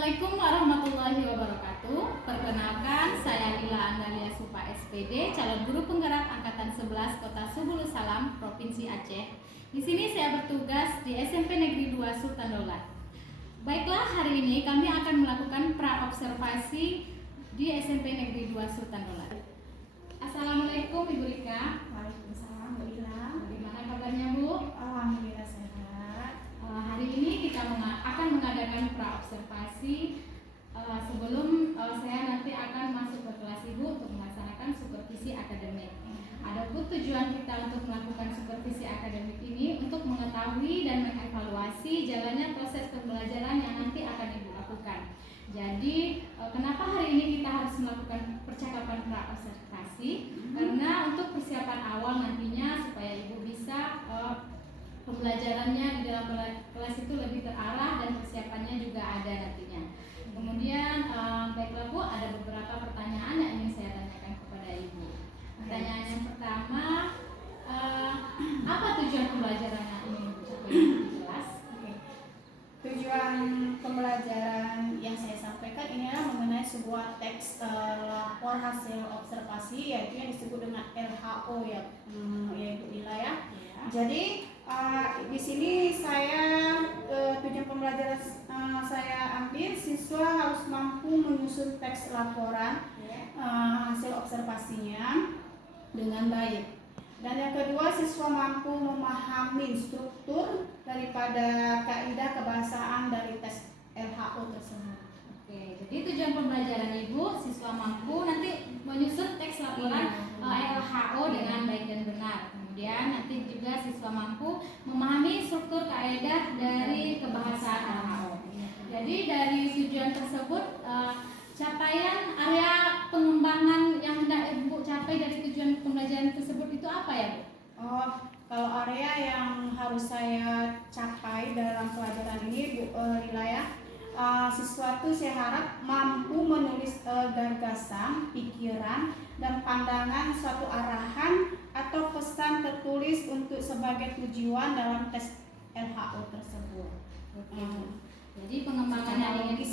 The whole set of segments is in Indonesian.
Assalamualaikum warahmatullahi wabarakatuh. Perkenalkan, saya Lila Andalia Supa SPD, calon guru penggerak angkatan 11 Kota Subulu Salam, Provinsi Aceh. Di sini saya bertugas di SMP Negeri 2 Sultan Daulat. Baiklah, hari ini kami akan melakukan pra-observasi di SMP Negeri 2 Sultan Daulat. Assalamualaikum Ibu Rika. Waalaikumsalam, Bu Ilham. Bagaimana kabarnya Bu? Alhamdulillah sehat. Hari ini kita akan mengadakan pra-observasi sebelum saya nanti akan masuk ke kelas Ibu untuk melaksanakan supervisi akademik. Adapun tujuan kita untuk melakukan supervisi akademik ini untuk mengetahui dan mengevaluasi jalannya proses pembelajaran yang nanti akan Ibu lakukan. Jadi kenapa hari ini kita harus melakukan percakapan pra-observasi? Karena untuk persiapan awal nantinya supaya Ibu bisa pembelajarannya di dalam kelas itu lebih terarah dan persiapannya juga ada nantinya. Kemudian baiklah Bu, ada beberapa pertanyaan yang ingin saya tanyakan kepada Ibu. Pertanyaan yang pertama, apa tujuan pembelajaran yang ingin Ibu capai? Jelas? Tujuan pembelajaran yang saya sampaikan ini adalah mengenai sebuah teks lapor hasil observasi, yaitu yang disebut dengan LHO ya, yaitu wilayah. Jadi di sini saya tujuan pembelajaran saya ambil, siswa harus mampu menyusun teks laporan hasil observasinya dengan baik. Dan yang kedua, siswa mampu memahami struktur daripada kaidah kebahasaan dari tes LHO tersebut. Oke, jadi tujuan pembelajaran Ibu, siswa mampu nanti menyusun teks laporan LHO dengan baik dan benar. Kemudian nanti juga siswa mampu memahami struktur kaidah dari kebahasaan LHO. Jadi dari tujuan tersebut, capaian area pengembangan yang hendak Ibu capai dari tujuan pembelajaran tersebut itu apa ya Bu? Kalau area yang harus saya capai dalam pelajaran ini Bu Lila, siswa itu saya harap mampu menulis gagasan, pikiran, dan pandangan suatu arahan atau pesan tertulis untuk sebagai tujuan dalam tes LHO tersebut. Jadi pengembangan yang ingin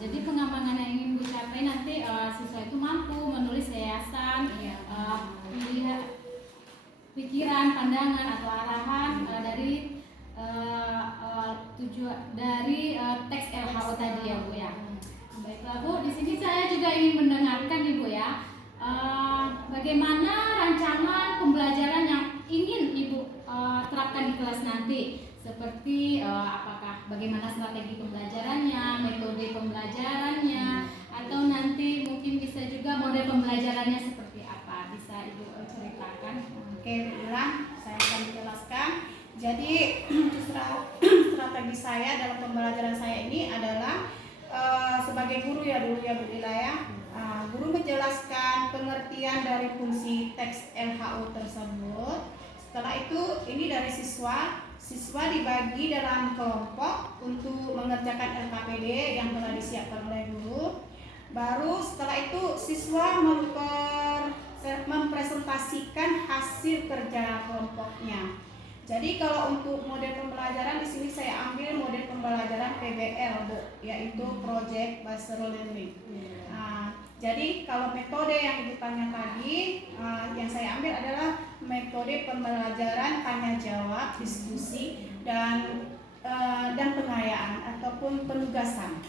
Jadi pengembangan yang ingin Bu capai nanti siswa itu mampu menulis yayasan, pikiran, pandangan atau arahan dari tujuan dari teks LHO tadi ya Bu ya. Baiklah Bu, di sini saya juga ingin mendengarkan Ibu ya. Bagaimana rancangan pembelajaran yang ingin Ibu terapkan di kelas nanti? Seperti apakah bagaimana strategi pembelajarannya, metode pembelajarannya, atau nanti mungkin bisa juga model pembelajarannya seperti apa? Bisa Ibu ceritakan? Oke, Bu Ilham, saya akan menjelaskan. Jadi strategi saya dalam pembelajaran saya ini adalah sebagai guru ya dulu ya Bu Lila ya. Guru menjelaskan pengertian dari fungsi teks LHO tersebut. Setelah itu ini dari siswa dibagi dalam kelompok untuk mengerjakan LKPD yang telah disiapkan oleh guru. Baru setelah itu siswa mempresentasikan hasil kerja kelompoknya. Jadi kalau untuk model pembelajaran di sini saya ambil model pembelajaran PBL Bu, yaitu Project Based Learning. Jadi kalau metode yang Ibu tanya tadi, yang saya ambil adalah metode pembelajaran tanya jawab, diskusi, dan pengayaan ataupun penugasan.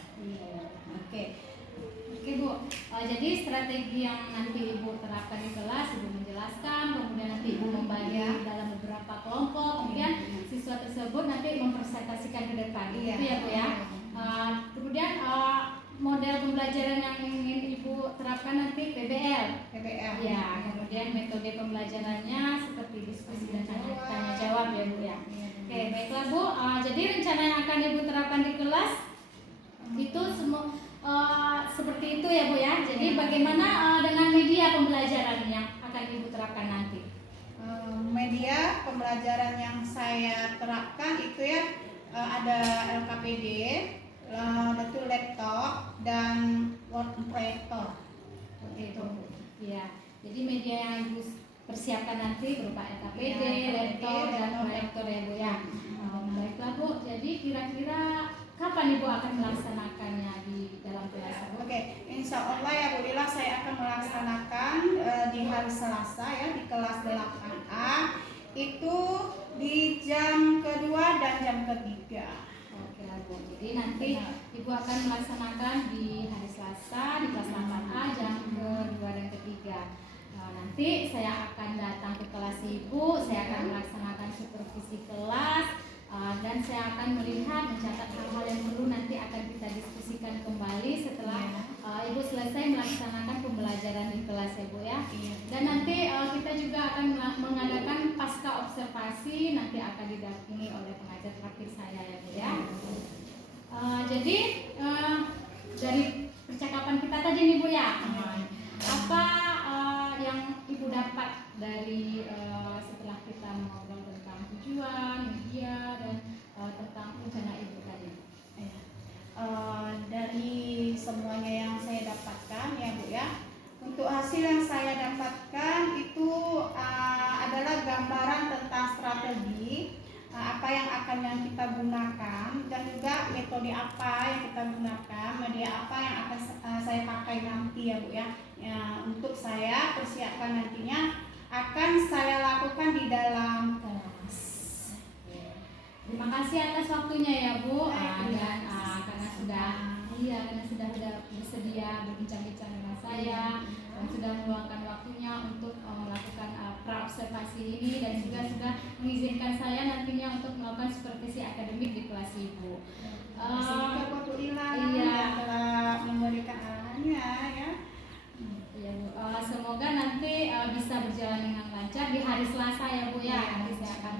Oke Bu, jadi strategi yang nanti Ibu terapkan di kelas, Ibu menjelaskan, kemudian nanti Ibu membagi dalam beberapa kelompok, kemudian siswa tersebut nanti mempresentasikan ke depan, gitu ya Bu ya. Kemudian model pembelajaran yang ingin Ibu terapkan nanti PBL. Ya, kemudian metode pembelajarannya seperti diskusi dan tanya jawab ya Bu ya. Oke, baiklah Bu. Jadi rencana yang akan Ibu terapkan di kelas itu semua seperti itu ya Bu ya. Jadi bagaimana dengan media pembelajaran yang akan Ibu terapkan nanti? Media pembelajaran yang saya terapkan itu ya ada LKPD, betul laptop dan word projector. Seperti itu. Ya. Jadi media yang Ibu persiapkan nanti berupa LKPD, laptop dan proyektor ya Bu ya. Baiklah Bu. Jadi kira-kira kapan Ibu akan melaksanakannya di dalam kelas Ibu? Oke, insya Allah ya Bu Lila, saya akan melaksanakan di hari Selasa ya di kelas 8A itu di jam kedua dan jam ketiga. Oke Bu, jadi nanti Ibu akan melaksanakan di hari Selasa di kelas 8A jam kedua dan ketiga. Nanti saya akan datang ke kelas Ibu, saya akan melaksanakan supervisi kelas, dan saya akan melihat, mencatat hal-hal yang perlu nanti akan kita diskusikan kembali setelah Ibu selesai melaksanakan pembelajaran di kelas ya Bu ya. Dan nanti kita juga akan mengadakan pasca observasi, nanti akan didampingi oleh pengajar terakhir saya ya Bu ya. Jadi dari percakapan kita tadi nih Bu ya, apa yang Ibu dapat dari setelah kita mengobrol tentang tujuan, media, dan tentang rencana Ibu tadi? Dari semuanya yang saya dapatkan ya Bu ya, untuk hasil yang saya dapatkan itu adalah gambaran tentang strategi apa yang kita gunakan, dan juga metode apa yang kita gunakan, media apa yang akan saya pakai nanti ya Bu ya. Untuk saya persiapan nantinya akan saya lakukan di dalam kelas. Terima kasih atas waktunya ya Bu, dan karena sudah bersedia berbincang-bincang dengan saya dan sudah meluangkan waktunya untuk melakukan pra-observasi ini, dan juga sudah mengizinkan saya nantinya untuk melakukan supervisi akademik di kelas Ibu. Telah memberikan arahannya ya. Iya Bu, semoga nanti bisa berjalan dengan lancar di hari Selasa ya Bu ya. Nanti saya akan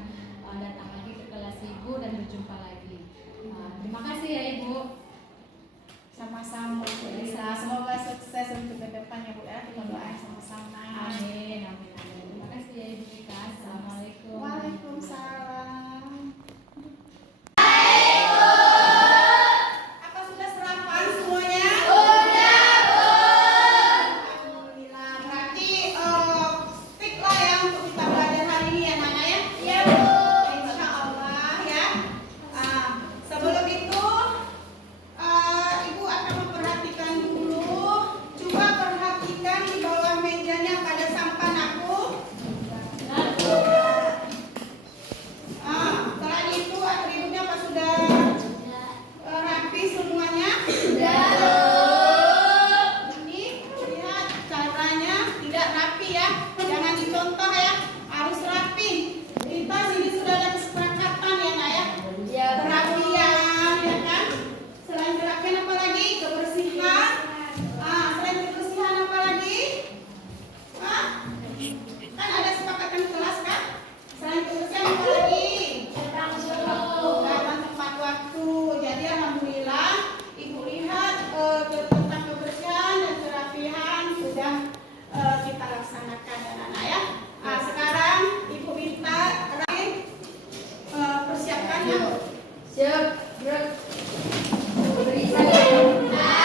datang lagi ke kelas Ibu dan berjumpa lagi. Terima kasih ya Ibu. Sama-sama Bu Lila, semoga sukses untuk ke depannya Bu ya. Kita doain sama-sama. Amin, amin, amin. Terima kasih ya Ibu Rika. Assalamualaikum. Waalaikumsalam. Apa sudah sarapan semuanya? Alhamdulillah. Berarti stick lah ya untuk kita belajar hari ini ya Nana ya? Iya Bu. Insya Allah ya. Sebelum itu Ibu akan memperhatikan dulu. Coba perhatikan di bawah mejanya pada sampan aku. Setelah itu atributnya apa sudah rapi semuanya? Sudah. Ini lihat caranya tidak rapi ya. Jangan dicontoh ya. Harus rapi. Kita sini sudah ada kesepakatan ya Nak ya. Kerapian ya kan. Selain kerapian apa lagi? Kebersihan. Selain kebersihan apa lagi? Kan ada sepakatan kelas kan? Selain kebersihan apa lagi? Datang tepat waktu. Jadi alhamdulillah Ibu lihat tentang kebersihan dan kerapihan sudah kita laksanakan anak-anak ya. Sekarang Ibu minta persiapkan ya. Siap, gerak. Beri Alhamdulillah.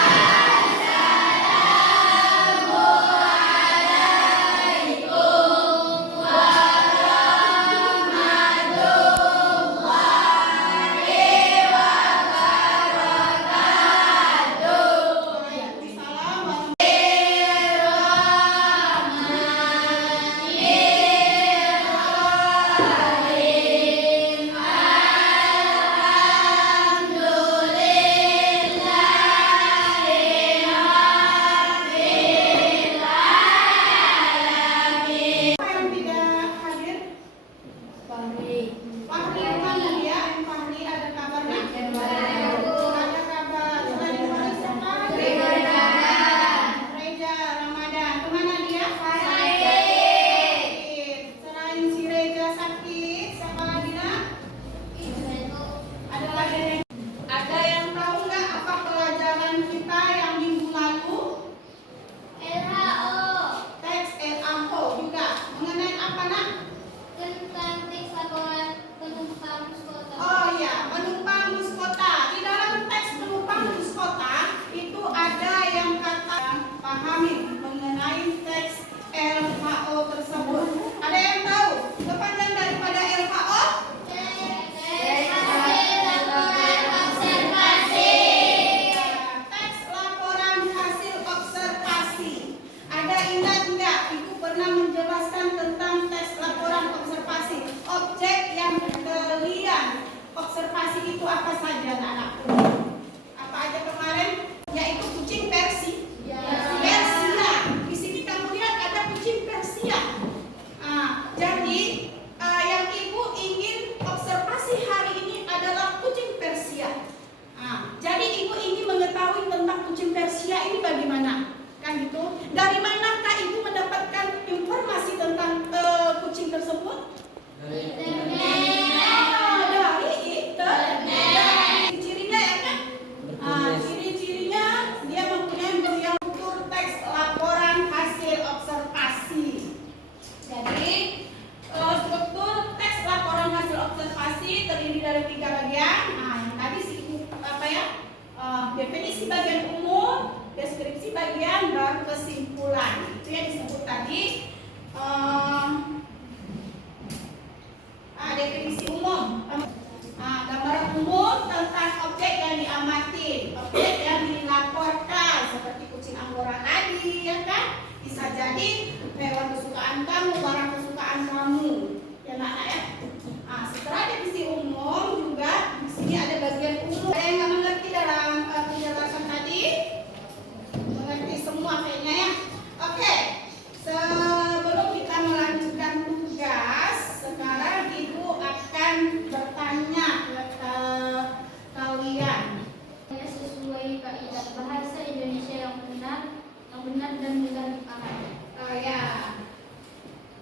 jadi hewan kesukaan kamu, barang kesukaan kamu, ya nak ya. Nah, setelah divisi umum juga di sini ada bagian umum. Ada yang nggak mengerti dalam penjelasan tadi? Mengerti semua kayaknya ya. Oke, sebelum kita melanjutkan tugas, sekarang ibu akan bertanya ke kalian. Sesuai kaidah bahasa Indonesia yang benar dan mudah dipahami. Ya.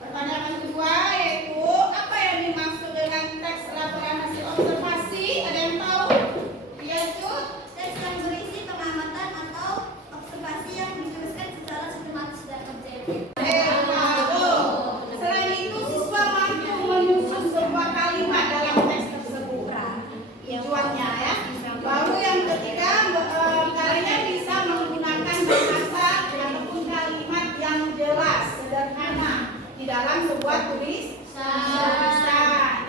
Pertanyaan kedua yaitu apa yang dimaksud dengan teks laporan hasil observasi? Ada yang tahu? Yaitu Teks yang berisi pengamatan atau observasi yang dituliskan secara sistematis dan objektif. Selain itu siswa mampu menyusun sebuah kalimat dalam teks tersebut. Tujuannya ya. Lalu yang ketiga kalian bisa menggunakan bahasa ataupun kalimat yang jelas, sederhana di dalam sebuah tulisan.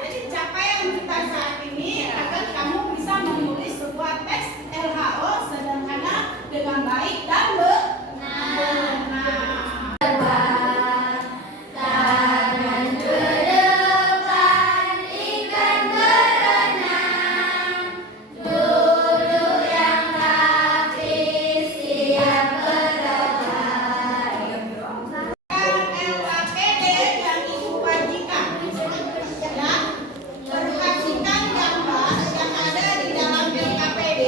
Jadi capaian kita saat ini agar kamu bisa menulis sebuah teks LHO sederhana dengan baik dan benar. Tangan ke depan, ikan berenang. Duduk yang rapi, siap berlari. LAPD yang ibu bagikan ya, perhatikan gambar yang ada di dalam LKPD.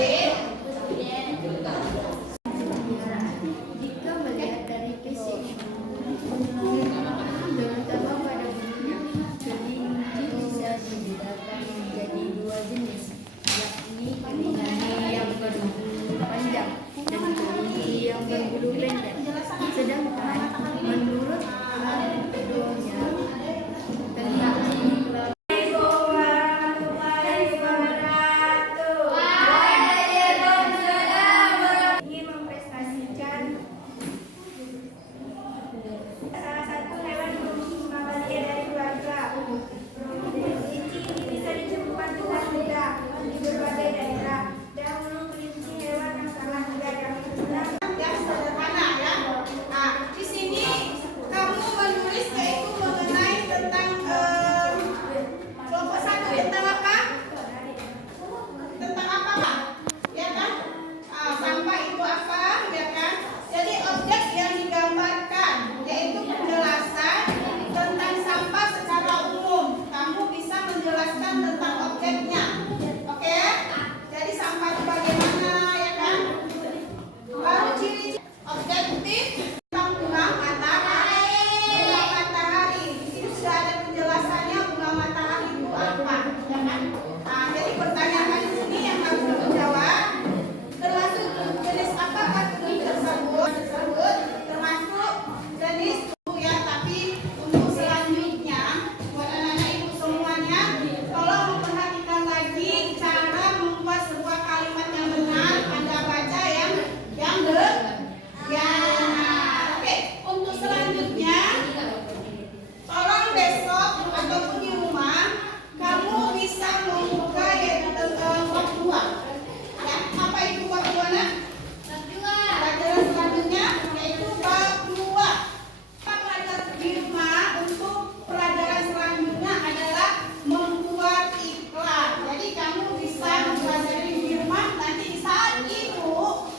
Jika melihat dari fisik, terutama pada bunyinya, kelinci bisa dibedakan menjadi dua jenis, yakni kelinci yang berbulu panjang dan kelinci yang berbulu pendek. Sedangkan menurut keduanya, kelinci ingin memprestasikan salah satu hewan mamalia dari keluarga. Kelinci ini bisa ditemukan dengan mudah di berbagai daerah. Dahulu kelinci hewan yang sangat mudah kami kenal. Yang sederhana ya. Nah, di sini kamu menulis yaitu mengenai tentang kelompok satu tentang apa? Tentang apa Pak? Ya kan? Sampah itu apa? Ya kan? Jadi objek yang digambarkan yaitu penjelasan tentang sampah secara umum. Kamu bisa menjelaskan tentang objeknya. Oke? Jadi sampah itu bagaimana ya kan? Baru ciri objektif tentang bunga matahari. Bunga matahari. Di sini sudah ada penjelasannya bunga matahari itu apa, ya kan? Nah, jadi pertanyaan di sini yang harus dijawab termasuk jenis apakah kuning tersebut, termasuk jenis ya. Tapi untuk selanjutnya buat anak-anak ibu semuanya, tolong memperhatikan lagi cara membuat sebuah kalimat yang benar. Anda baca yang benar. Oke, untuk selanjutnya tolong besok ataupun di rumah kamu bisa membuka yaitu bab 2. Ya, apa itu bab 2 nak? Pelajaran selanjutnya yaitu bab 2. Pelajaran di rumah untuk pelajaran selanjutnya adalah membuat iklan. Jadi kamu bisa mempelajari di rumah. Nanti di saat ibu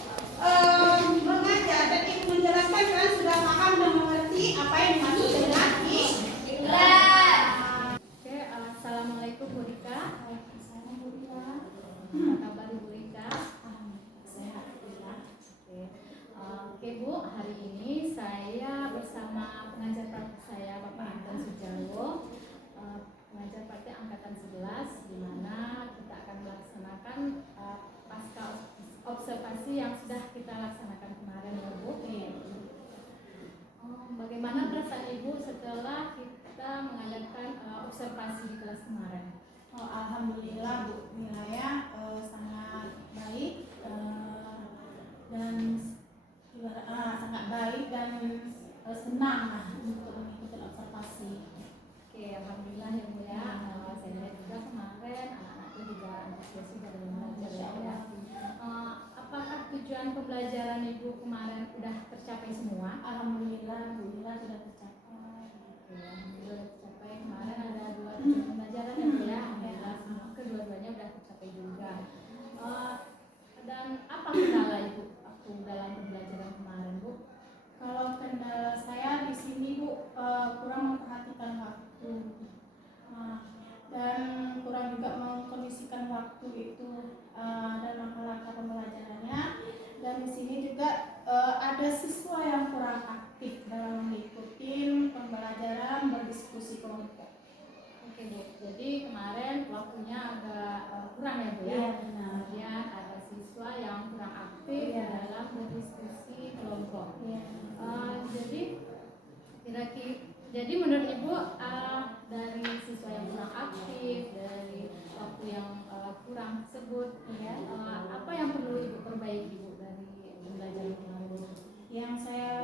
mengajar dan ibu menjelaskan, kalian sudah paham dan mengerti apa yang dimaksud dengan iklan. Oke, assalamualaikum Bu Rika. Waalaikumsalam Bu Rika. Apa kabar Bu Rika? Sehat ya. Oke Bu, hari ini saya bersama pengajar praktik saya Bapak Anton Sujarwo, pengajar praktik angkatan 11, di mana kita akan melaksanakan pasca observasi yang sudah kita laksanakan kemarin ya Bu. Bagaimana perasaan Ibu setelah kita mengadakan observasi di kelas kemarin? Alhamdulillah Bu Nilaya sangat baik dan sangat baik dan senang lah untuk mengikuti observasi. Oke, alhamdulillah ya Bu ya. Saya lihat juga kemarin anak-anak itu juga antusias juga dalam belajar ya. Apakah tujuan tujuan pembelajaran Ibu kemarin udah tercapai semua? Alhamdulillah sudah tercapai. Oke, alhamdulillah udah tercapai. Kemarin ada 2 tujuan pembelajaran ya Bu ya. Alhamdulillah semua kedua-duanya udah tercapai juga. Dan apa kendala Ibu waktu dalam pembelajaran kemarin Bu? Kalau kendala saya di sini Bu, kurang memperhatikan waktu. Dan kurang juga mengkondisikan waktu itu dan langkah-langkah pembelajarannya. Dan di sini juga ada siswa yang kurang aktif dalam mengikuti pembelajaran berdiskusi kelompok. Oke Bu, jadi kemarin waktunya agak kurang ya Bu ya? Iya, benar. Kemudian ada siswa yang kurang aktif Iya. dalam berdiskusi kelompok. Iya. Jadi jadi menurut Ibu dari siswa yang kurang aktif, dari waktu yang kurang tersebut, Iya. apa yang perlu Ibu perbaiki Bu dari pembelajaran kemarin? Yang saya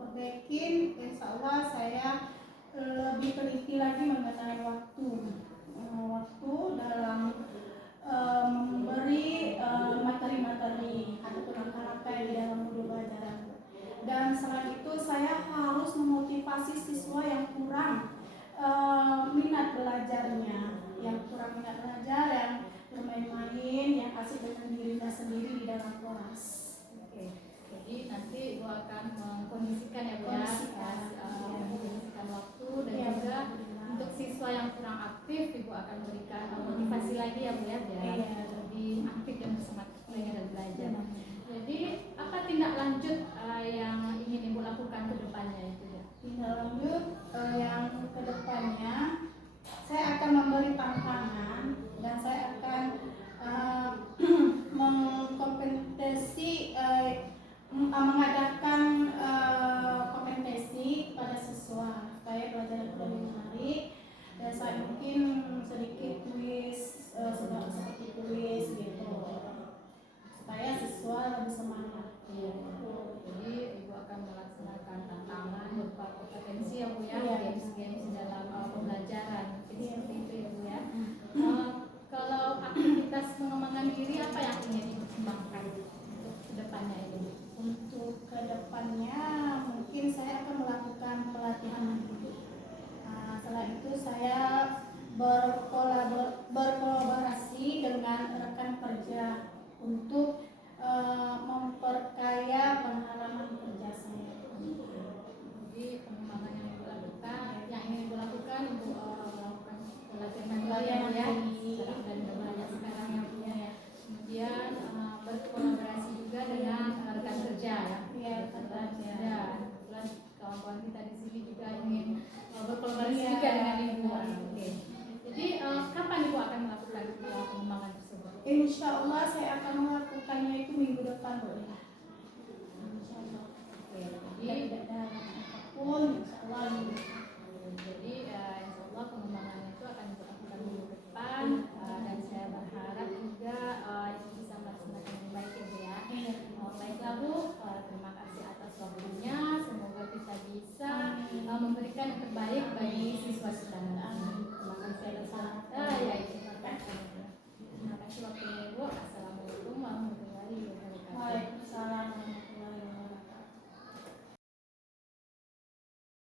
perbaikin, insya Allah saya lebih teliti lagi mengenai waktu dalam memberi materi-materi ataupun langkah-langkah di dalam modul pelajaran. Dan selain itu saya harus memotivasi siswa yang kurang minat belajarnya, yang bermain-main, yang asik dengan dirinya sendiri di dalam kelas. Oke, jadi nanti Ibu akan mengkondisikan ya Bu ya, mengkondisikan waktu dan Iya, juga alhamdulillah. untuk siswa yang kurang aktif Ibu akan berikan motivasi lagi ya Bu ya, biar Iya. lebih aktif dan bersemangat lagi dalam belajar. Jadi apa tindak lanjut yang ingin Ibu lakukan ke depannya itu ya? Tindak lanjut yang kedepannya saya akan memberi tantangan dan saya akan mengkompetisi mengadakan kompetisi pada siswa supaya belajar lebih menarik. Dan saya mungkin sedikit kuis seperti kuis gitu supaya siswa lebih semangat. Jadi Ibu akan melaksanakan tantangan berupa kompetensi ya Bu ya, Iya. games-games dalam pembelajaran. Mungkin Iya. seperti itu ya Bu ya. Kalau aktivitas pengembangan diri apa yang ingin Ibu kembangkan untuk kedepannya ini? Untuk kedepannya mungkin saya akan melakukan pelatihan mandiri. Setelah itu saya berkolaborasi dengan rekan kerja untuk memperkaya pengalaman kerja saya. Jadi pengembangan yang Ibu lakukan, yang ingin Ibu lakukan, Ibu melakukan pelatihan mandiri ya Bu ya. Dan banyak sekarang yang punya ya. Kemudian berkolaborasi juga dengan rekan kerja ya. Iya, Rekan rekan kerja. kerja. Kebetulan kawan-kawan kita di sini juga ingin berkolaborasi Iya. juga dengan Ibu. Oke. Jadi kapan Ibu akan melakukan pengembangan tersebut? Insya Allah saya akan melakukannya itu minggu depan Bu ya. Insya Allah. Oke. Ya, Jadi tidak ada apapun, insya Allah minggu depan. Jadi insya Allah pengembangan itu akan dilakukan minggu depan dan saya berharap juga itu bisa melaksanakan yang baik ya Bu ya. Baiklah Bu, terima kasih atas waktunya. Semoga kita bisa memberikan yang terbaik bagi siswa-siswa